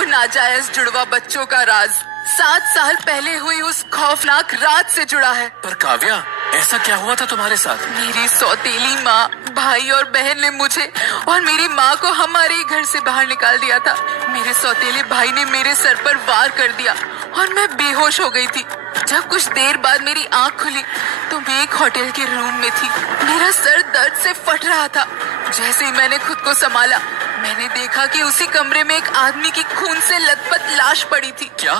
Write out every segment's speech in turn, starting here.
वो नाजायज जुड़वा बच्चों का राज 7 साल पहले हुई उस खौफनाक रात से जुड़ा है। पर काव्या, ऐसा क्या हुआ था तुम्हारे साथ? मेरी सौतेली माँ, भाई और बहन ने मुझे और मेरी माँ को हमारे ही घर से बाहर निकाल दिया था। मेरे सौतेले भाई ने मेरे सर पर वार कर दिया और मैं बेहोश हो गई थी। जब कुछ देर बाद मेरी आँख खुली तो मैं एक होटल के रूम में थी। मेरा सर दर्द से फट रहा था। जैसे ही मैंने खुद को संभाला, मैंने देखा कि उसी कमरे में एक आदमी की खून से लथपथ लाश पड़ी थी। क्या?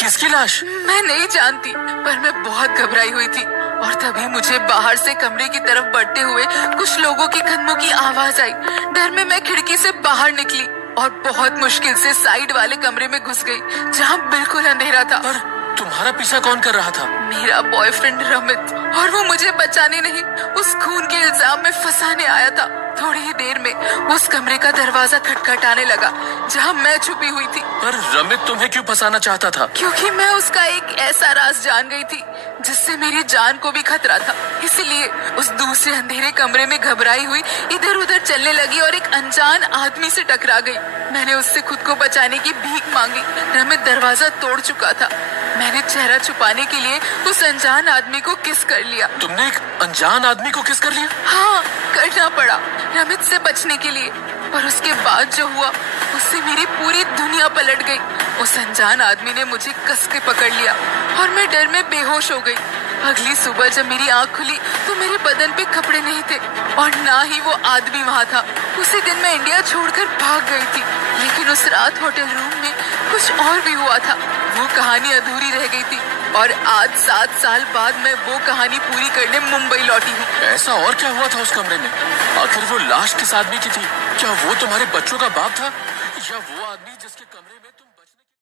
किसकी लाश? मैं नहीं जानती, पर मैं बहुत घबराई हुई थी और तभी मुझे बाहर से कमरे की तरफ बढ़ते हुए कुछ लोगों के कदमों की आवाज आई। डर में मैं खिड़की से बाहर निकली और बहुत मुश्किल से साइड वाले कमरे में घुस गई, जहाँ बिल्कुल अंधेरा था। पर तुम्हारा पीछा कौन कर रहा था? मेरा बॉयफ्रेंड रमित, और वो मुझे बचाने नहीं, उस खून के इल्जाम में फंसाने आया था। थोड़ी ही देर में उस कमरे का दरवाजा खटखटाने लगा जहाँ मैं छुपी हुई थी। पर रमित तुम्हें क्यों फंसाना चाहता था? क्योंकि मैं उसका एक ऐसा राज जान गई थी जिससे मेरी जान को भी खतरा था। इसलिए उस दूसरे अंधेरे कमरे में घबराई हुई इधर उधर चलने लगी और एक अनजान आदमी से टकरा गई। मैंने उससे खुद को बचाने की भीख मांगी। रमित दरवाजा तोड़ चुका था। मैंने चेहरा छुपाने के लिए उस अनजान आदमी को किस कर लिया। तुमने एक अनजान आदमी को किस कर लिया? हाँ, करना पड़ा रमित से बचने के लिए। पर उसके बाद जो हुआ उससे मेरी पूरी दुनिया पलट गई। उस अनजान आदमी ने मुझे कस के पकड़ लिया और मैं डर में बेहोश हो गई। अगली सुबह जब मेरी आँख खुली तो मेरे बदन पे कपड़े नहीं थे और ना ही वो आदमी वहाँ था। उसी दिन मैं इंडिया छोड़कर भाग गई थी, लेकिन उस रात होटल रूम में कुछ और भी हुआ था। वो कहानी अधूरी रह गई थी और आज 7 साल बाद मैं वो कहानी पूरी करने मुंबई लौटी हूँ। ऐसा और क्या हुआ था उस कमरे में? आखिर वो लाश किस आदमी की थी? क्या वो तुम्हारे बच्चों का बाप था या वो आदमी जिसके कमरे में तुम